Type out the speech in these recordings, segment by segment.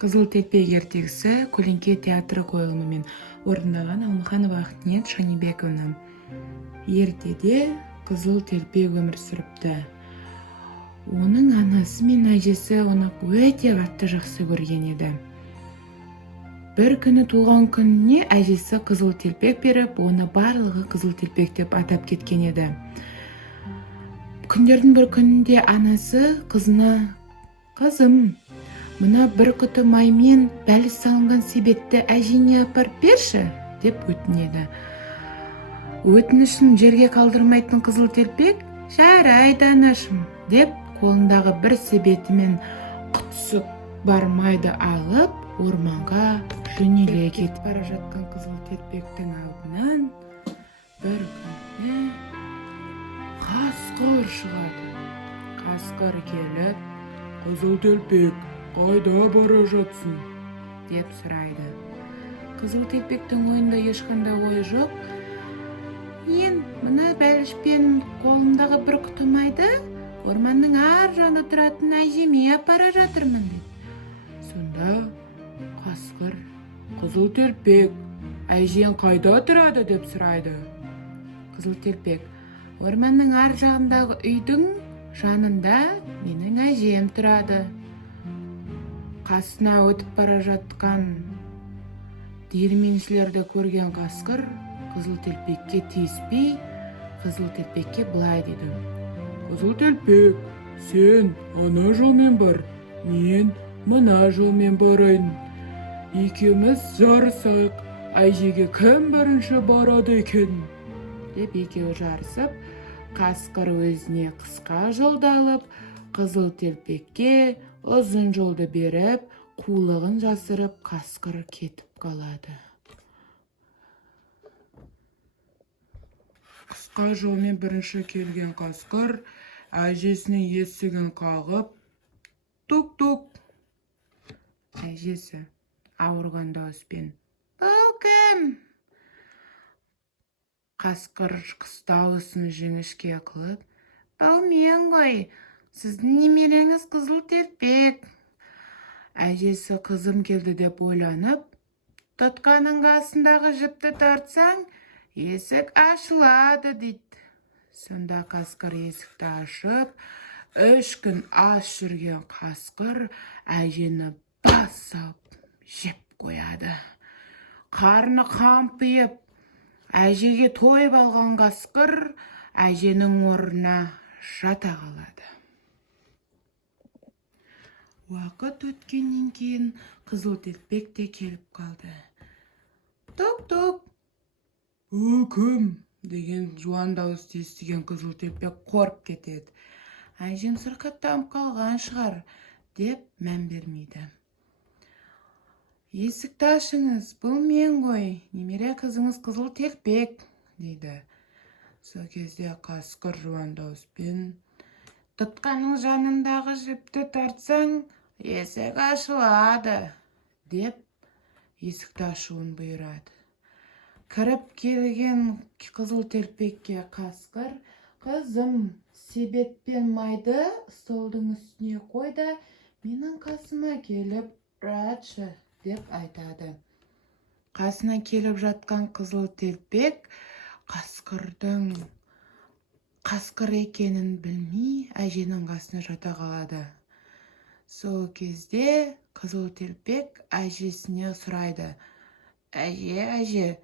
Қызыл телпек ертегісі көлеңке театры қойылымымен орындаған Алмаханова Ақниет Шанибековна. Ертеде қызыл телпек өмір сүріпті. Оның анасы мен әжесі оны өте қатты жақсы көрген еді. Бір күні туған күніне әжесі қызыл телпек беріп, оны барлығы қызыл телпек деп атап кеткен еді. Күндердің бір күнінде анасы қызына: «Қызым, мына бір құты маймен бәліс салынған себетті әжеңе апарып берші», деп өтінеді. Өтінішін жерге қалдырмайтын қызыл телпек: «Жарайды анашым», деп қолындағы бір себетімен құтысы бар майды алып, орманға жөнеле кетіп бара жатқан қызыл телпектің алдынан бір күні қасқыр шығады. Қасқыр келіп: «Қызыл телпек, қайда бара жатсың?» деп сұрайды. Қызыл телпектің ойында ешқандай ой жоқ. «Мен мына бәлішпен қолымдағы бір құты майды орманның ар жағында тұратын әжеме апара жатырмын» дейді. Сонда қасқыр: «Қызыл телпек, әжең қайда тұрады?» деп сұрайды. Қызыл телпек: «Орманның ар жағындағы үйдің жанында менің әжем тұрады». Қасына өтіп бара жатқан диірменшілерді көрген қасқыр қызыл телпекке тиіспей, қызыл телпекке былай дейді: «Қызыл телпек, сен ана жолмен бар, мен мына жолмен барайын. Екеуміз жарысайық, әжеге кім бірінші барады екен?» деп екеуі жарысып, қасқыр өзіне қысқа жолды алып, қызыл телпекке ұзын жолды беріп, қулығын жасырып, қасқыр кетіп қалады. Қысқа жолмен бірінші келген қасқыр әжесінің есігін қағып: «Тук-тук». Әжесі ауырған дауыспен: «Бұл кім?» Қасқыр дауысын жіңішке қылып: «Бұл мен ғой, сіздің немереңіз қызыл телпек». Әжесі «Қызым келді» деп ойланып, тұтқаның қасындағы жіпті тартсаң, есік ашылады дейді. Сонда қасқыр есікті ашып, 3 күн аш жүрген қасқыр әжені бас салып жеп қояды. Қарны қампиып, әжеге тойып алған қасқыр әженің орнына жата қалады. Уақыт өткеннен кейін қызыл телпек те келіп қалды. «Тук-тук». «Бұл кім?» деген жуан дауысты естіген қызыл телпек қорқып кетеді. Әжем сырқаттанып қалған шығар деп мән бермейді. «Есікті ашыңыз, бұл мен ғой, немере қызыңыз қызыл телпек» дейді. Сол кезде қасқыр жуан дауыспен: «Тұтқаның жанындағы жіпті тартсаң, есік ашылады» деп есікті ашуын бұйырады. Кіріп келген қызыл телпекке қасқыр: «Қызым, себет пен майды столдың үстіне қой да менің қасыма келіп жатшы» деп айтады. Қасына келіп жатқан қызыл телпек қасқырдың қасқыр екенін білмей әженің қасына жата қалады. Сол кезде қызыл телпек әжесіне сұрайды: «Әже,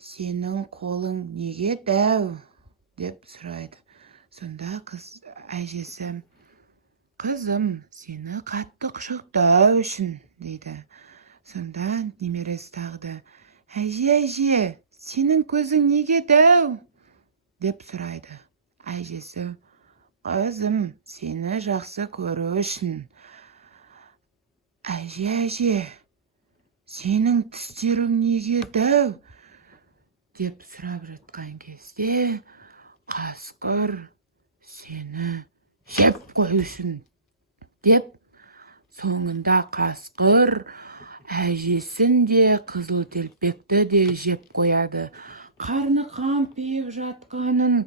сенің қолың неге дәу?» деп сұрайды. Сонда әжесі: «Қызым, сені қатты құшақтау үшін» дейді. Сонда немересі тағы да: «Әже, сенің көзің неге дәу?» деп сұрайды. Әжесі: «Қызым, сені жақсы көру үшін». «Әже, сенің тістерің неге дәу?» деп сұрап жатқан кезде қасқыр: «Сені жеп қою үшін» деп, соңында қасқыр әжесін де қызыл телпекті де жеп қояды. Қарны қампиып жатқанын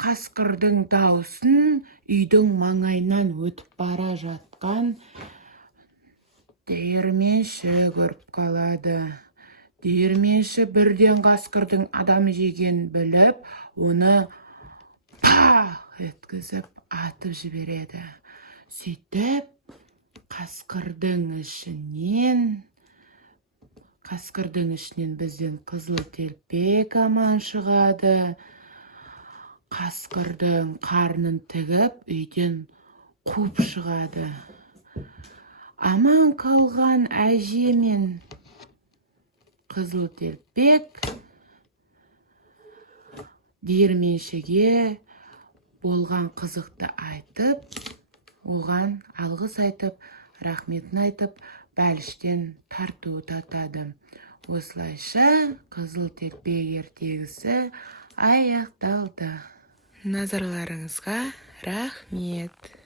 қасқырдың даусын үйдің маңайынан өтіп бара жатқан Диірменші көріп қалады. Диірменші бірден қасқырдың адам жеген біліп, оны пах еткізіп атып жібереді. Сөйтіп, қасқырдың ішінен біздің қызыл телпек аман шығады. Қасқырдың қарнын тігіп, үйден қуып шығады. Аман қалған әже мен қызыл телпек диірменшіге болған қызықты айтып, оған алғыс айтып, рахметін айтып, бәліштен тарту татады. Осылайша қызыл телпек ертегісі аяқталды. Назарларыңызға рахмет.